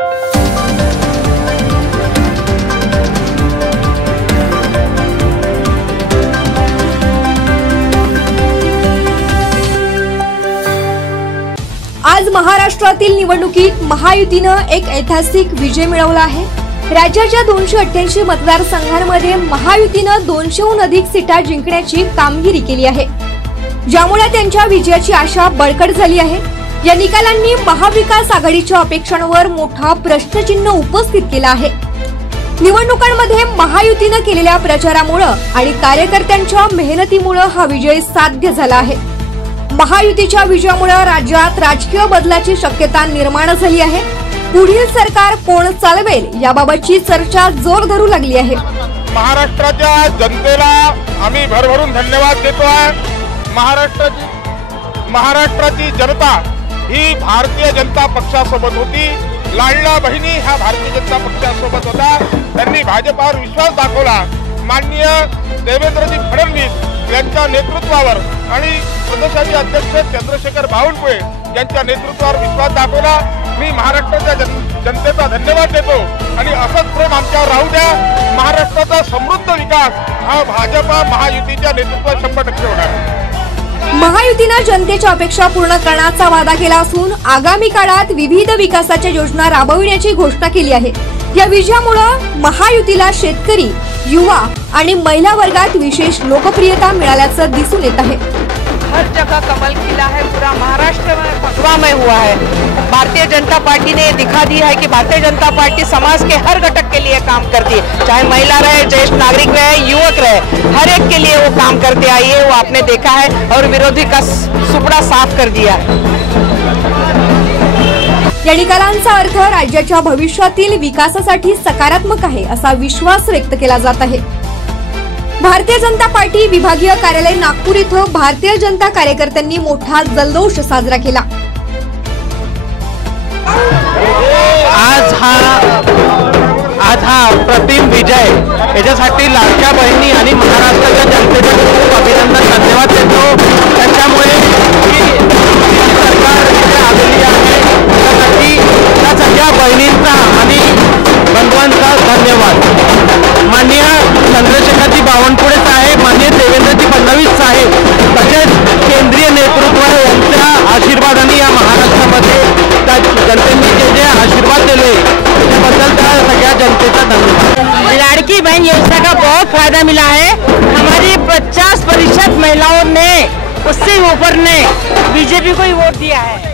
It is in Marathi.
आज महाराष्ट्रातील निवडणुकीत महायुतीनं एक ऐतिहासिक विजय मिळवला आहे। राज्याच्या 288 मतदारसंघांमध्ये महायुतीनं 200हून अधिक सीटा जिंकण्याची कामगिरी केली आहे, ज्यामुळे त्यांच्या विजयाची आशा बळकट झाली आहे। या निकालांनी महाविकास आघाडीच्या अपेक्षांवर मोठा प्रश्नचिन्ह उपस्थित केला आहे। निवडणुकांमध्ये महायुतीनं केलेल्या प्रचारामुळे आणि कार्यकर्त्यांच्या मेहनतीमुळे हा विजय साध्य झाला आहे। महायुतीच्या विजयामुळे राज्यात राजकीय बदलाची शक्यता निर्माण झाली आहे। पुढील सरकार कोण चालवेल याबाबतची चर्चा जोर धरू लागली आहे। महाराष्ट्राच्या जनतेला आम्ही भरभरून धन्यवाद देतो आहे। महाराष्ट्राची जनता ही भारतीय जनता पक्षासोबत होती। लाडल्या बहिणी ह्या भारतीय जनता पक्षासोबत होता। त्यांनी भाजपावर विश्वास दाखवला। माननीय देवेंद्रजी फडणवीस यांच्या नेतृत्वावर आणि प्रदेशाचे अध्यक्ष चंद्रशेखर बावनकुळे यांच्या नेतृत्वावर विश्वास दाखवला। मी महाराष्ट्राच्या जनतेचा धन्यवाद देतो आणि असंच प्रेम आमच्यावर राहू द्या। महाराष्ट्राचा समृद्ध विकास हा भाजपा महायुतीच्या नेतृत्वात 100% होणार। महायुतीनं जनतेच्या अपेक्षा पूर्ण करण्याचा वादा केला असून आगामी काळात विविध विकासाच्या योजना राबविण्याची घोषणा केली आहे। या विजयामुळे महायुतीला शेतकरी, युवा आणि महिला वर्गात विशेष लोकप्रियता मिळाल्याचं दिसून येत आहे। हर जगह कमल खिला है, पूरा महाराष्ट्र में फगवामय हुआ है। भारतीय जनता पार्टी ने दिखा दिया है कि भारतीय जनता पार्टी समाज के हर घटक के लिए काम करती है, चाहे महिला रहे, ज्येष्ठ नागरिक रहे, युवक रहे, हर एक के लिए वो काम करते आई है। वो आपने देखा है और विरोधी का सुपड़ा साफ कर दिया है। या निकालांचा अर्थ राज्याच्या भविष्यातील विकासासाठी सकारात्मक आहे असा विश्वास व्यक्त केला जात आहे। भारतीय जनता पार्टी विभागीय कार्यालय नागपूर इथं भारतीय जनता कार्यकर्त्यांनी मोठा जल्लोष साजरा केला। आज हा अप्रतिम विजय याच्यासाठी लाडक्या बहिणी आणि महाराष्ट्राच्या जनतेचे खूप अभिनंदन, धन्यवाद देतो। त्याच्यामुळे सरकार इथे आलेली आहे त्यासाठी त्या सगळ्या बहिणींचा आणि बंधुवांचा धन्यवाद। माननीय चंद्रशेखरजी बावनकुळे साहेब, माननीय देवेंद्रजी फडणवीस साहेब तसेच केंद्रीय नेतृत्व यांच्या आशीर्वादाने या महाराष्ट्रामध्ये त्या जनतेने जे आशीर्वाद दिले त्याबद्दल त्या सगळ्या जनतेचा धन्यवाद। लाड़की बहन योजना का बहुत फायदा मिला है। हमारी 50% महिलाओं ने, उससे ऊपर ने बीजेपी को ही वोट दिया है।